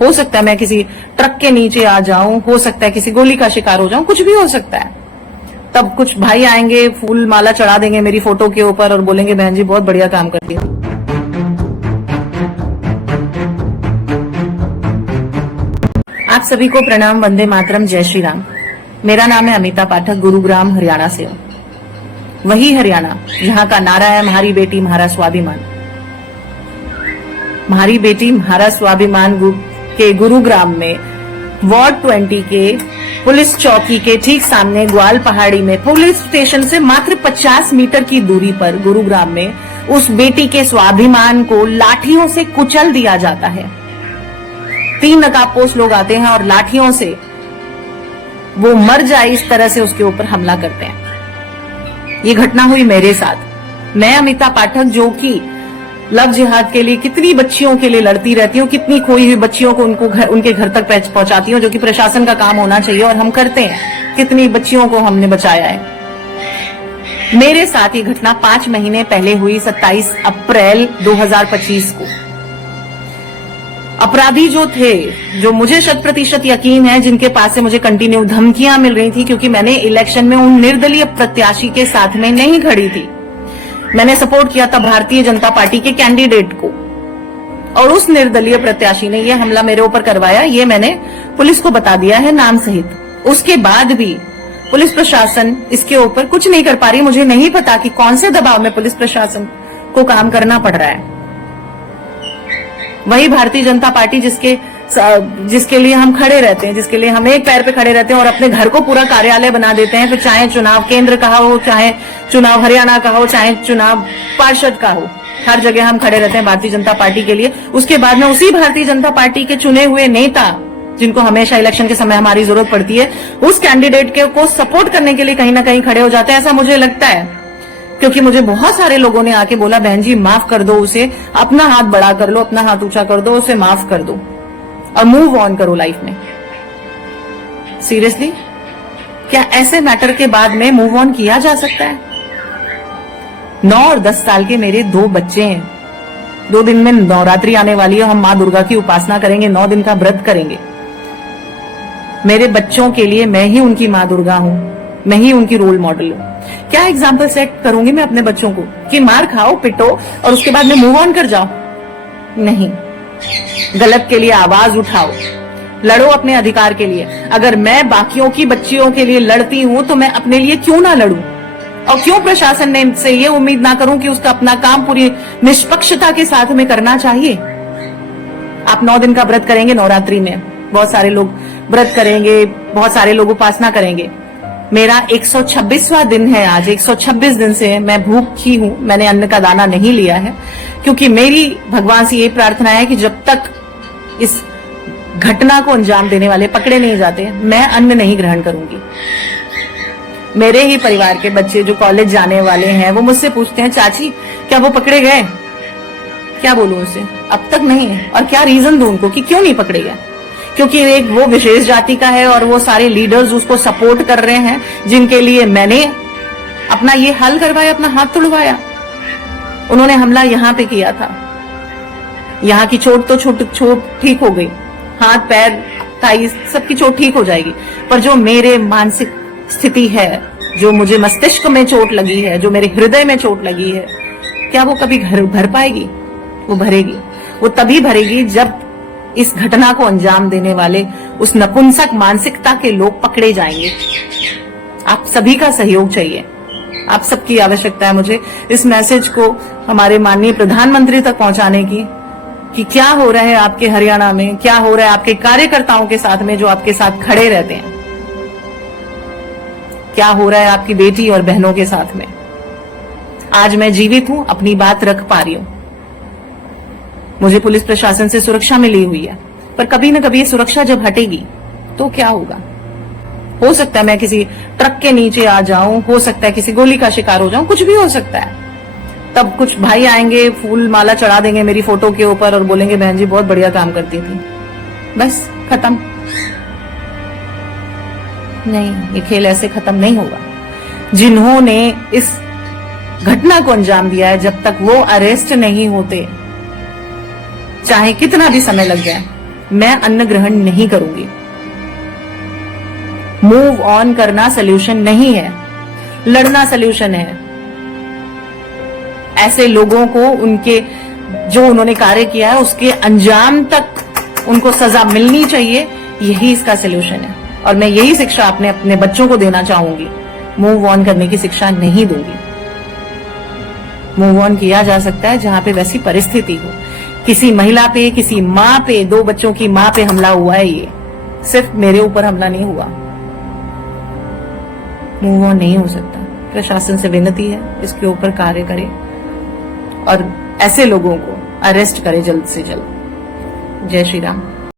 हो सकता है मैं किसी ट्रक के नीचे आ जाऊं, हो सकता है किसी गोली का शिकार हो जाऊं, कुछ भी हो सकता है। तब कुछ भाई आएंगे, फूल माला चढ़ा देंगे मेरी फोटो के ऊपर और बोलेंगे बहन जी बहुत बढ़िया काम करती है। आप सभी को प्रणाम, वंदे मातरम, जय श्री राम। मेरा नाम है अमिता पाठक, गुरुग्राम हरियाणा से हूं। वही हरियाणा जहां का नारा है हमारी बेटी हमारा स्वाभिमान। हमारी बेटी हमारा स्वाभिमान के गुरुग्राम में वार्ड 20 के पुलिस चौकी के ठीक सामने ग्वाल पहाड़ी में पुलिस स्टेशन से मात्र 50 मीटर की दूरी पर गुरुग्राम में उस बेटी के स्वाभिमान को लाठियों से कुचल दिया जाता है। 3 नकाबपोश लोग आते हैं और लाठियों से वो मर जाए इस तरह से उसके ऊपर हमला करते हैं। ये घटना हुई मेरे साथ। मैं अमिता पाठक, जो कि लव जिहाद के लिए कितनी बच्चियों के लिए लड़ती रहती हूँ, कितनी खोई हुई बच्चियों को उनके घर तक पहुंचाती हूँ, जो कि प्रशासन का काम होना चाहिए और हम करते हैं। कितनी बच्चियों को हमने बचाया है। मेरे साथ ये घटना 5 महीने पहले हुई, 27 अप्रैल 2025 को। अपराधी जो थे, जो मुझे 100% यकीन है, जिनके पास से मुझे कंटिन्यू धमकियां मिल रही थी, क्योंकि मैंने इलेक्शन में उन निर्दलीय प्रत्याशी के साथ में नहीं खड़ी थी। मैंने सपोर्ट किया था भारतीय जनता पार्टी के कैंडिडेट को, और उस निर्दलीय प्रत्याशी ने यह हमला मेरे ऊपर करवाया। ये मैंने पुलिस को बता दिया है नाम सहित। उसके बाद भी पुलिस प्रशासन इसके ऊपर कुछ नहीं कर पा रही। मुझे नहीं पता कि कौन से दबाव में पुलिस प्रशासन को काम करना पड़ रहा है। वही भारतीय जनता पार्टी जिसके लिए हम खड़े रहते हैं, जिसके लिए हम एक पैर पे खड़े रहते हैं और अपने घर को पूरा कार्यालय बना देते हैं, फिर चाहे चुनाव केंद्र का हो, चाहे चुनाव हरियाणा का हो, चाहे चुनाव पार्षद का हो, हर जगह हम खड़े रहते हैं भारतीय जनता पार्टी के लिए। उसके बाद में उसी भारतीय जनता पार्टी के चुने हुए नेता, जिनको हमेशा इलेक्शन के समय हमारी जरूरत पड़ती है, उस कैंडिडेट को सपोर्ट करने के लिए कहीं ना कहीं खड़े हो जाते हैं। ऐसा मुझे लगता है, क्योंकि मुझे बहुत सारे लोगों ने आके बोला बहन जी माफ कर दो उसे, अपना हाथ बड़ा कर लो, अपना हाथ ऊंचा कर दो, उसे माफ कर दो और मूव ऑन करो लाइफ में। सीरियसली, क्या ऐसे मैटर के बाद में मूव ऑन किया जा सकता है? 9 और 10 साल के मेरे 2 बच्चे हैं। 2 दिन में नवरात्रि आने वाली है, हम माँ दुर्गा की उपासना करेंगे, 9 दिन का व्रत करेंगे। मेरे बच्चों के लिए मैं ही उनकी माँ दुर्गा हूं, मैं ही उनकी रोल मॉडल हूं। क्या एग्जाम्पल सेट करूंगी मैं अपने बच्चों को कि मार खाओ, पिटो और उसके बाद में मूव ऑन कर जाओ? नहीं, गलत के लिए आवाज उठाओ, लड़ो अपने अधिकार के लिए। अगर मैं बाकियों की बच्चियों के लिए लड़ती हूं तो मैं अपने लिए क्यों ना लड़ूं? और क्यों प्रशासन ने से ये उम्मीद ना करूं कि उसका अपना काम पूरी निष्पक्षता के साथ में करना चाहिए? आप 9 दिन का व्रत करेंगे नवरात्रि में, बहुत सारे लोग व्रत करेंगे, बहुत सारे लोग उपासना करेंगे। मेरा 126वां दिन है आज। 126 दिन से मैं भूखी हूं, मैंने अन्न का दाना नहीं लिया है, क्योंकि मेरी भगवान से ये प्रार्थना है कि जब तक इस घटना को अंजाम देने वाले पकड़े नहीं जाते, मैं अन्न नहीं ग्रहण करूंगी। मेरे ही परिवार के बच्चे जो कॉलेज जाने वाले हैं, वो मुझसे पूछते हैं चाची क्या वो पकड़े गए? क्या बोलूं उनसे? अब तक नहीं है। और क्या रीजन दूं उनको कि क्यों नहीं पकड़े गए? क्योंकि एक वो विशेष जाति का है और वो सारे लीडर्स उसको सपोर्ट कर रहे हैं, जिनके लिए मैंने अपना ये हल करवाया, अपना हाथ तुड़वाया। उन्होंने हमला यहाँ पे किया था। यहाँ की चोट तो चोट ठीक हो गई, हाथ पैर थाई सबकी चोट ठीक हो जाएगी, पर जो मेरे मानसिक स्थिति है, जो मुझे मस्तिष्क में चोट लगी है, जो मेरे हृदय में चोट लगी है, क्या वो कभी भर पाएगी? वो भरेगी। वो तभी भरेगी जब इस घटना को अंजाम देने वाले उस नपुंसक मानसिकता के लोग पकड़े जाएंगे। आप सभी का सहयोग चाहिए, आप सबकी आवश्यकता है मुझे इस मैसेज को हमारे माननीय प्रधानमंत्री तक पहुंचाने की, कि क्या हो रहा है आपके हरियाणा में, क्या हो रहा है आपके कार्यकर्ताओं के साथ में जो आपके साथ खड़े रहते हैं, क्या हो रहा है आपकी बेटी और बहनों के साथ में। आज मैं जीवित हूं, अपनी बात रख पा रही हूं। मुझे पुलिस प्रशासन से सुरक्षा मिली हुई है, पर कभी न कभी ये सुरक्षा जब हटेगी तो क्या होगा? हो सकता है मैं किसी ट्रक के नीचे आ जाऊं, हो सकता है किसी गोली का शिकार हो जाऊं, कुछ भी हो सकता है। तब कुछ भाई आएंगे, फूल माला चढ़ा देंगे मेरी फोटो के ऊपर और बोलेंगे बहन जी बहुत बढ़िया काम करती थी। बस खत्म। नहीं, ये खेल ऐसे खत्म नहीं होगा। जिन्होंने इस घटना को अंजाम दिया है, जब तक वो अरेस्ट नहीं होते, चाहे कितना भी समय लग जाए, मैं अन्न ग्रहण नहीं करूंगी। मूव ऑन करना सोल्यूशन नहीं है, लड़ना सोल्यूशन है। ऐसे लोगों को उनके जो उन्होंने कार्य किया है उसके अंजाम तक उनको सजा मिलनी चाहिए, यही इसका सोल्यूशन है। और मैं यही शिक्षा अपने बच्चों को देना चाहूंगी। मूव ऑन करने की शिक्षा नहीं दूंगी। मूव ऑन किया जा सकता है जहां पे वैसी परिस्थिति हो। किसी महिला पे, किसी माँ पे, 2 बच्चों की माँ पे हमला हुआ है, ये सिर्फ मेरे ऊपर हमला नहीं हुआ। मूव ऑन नहीं हो सकता। प्रशासन से विनती है इसके ऊपर कार्य करे और ऐसे लोगों को अरेस्ट करे जल्द से जल्द। जय श्री राम।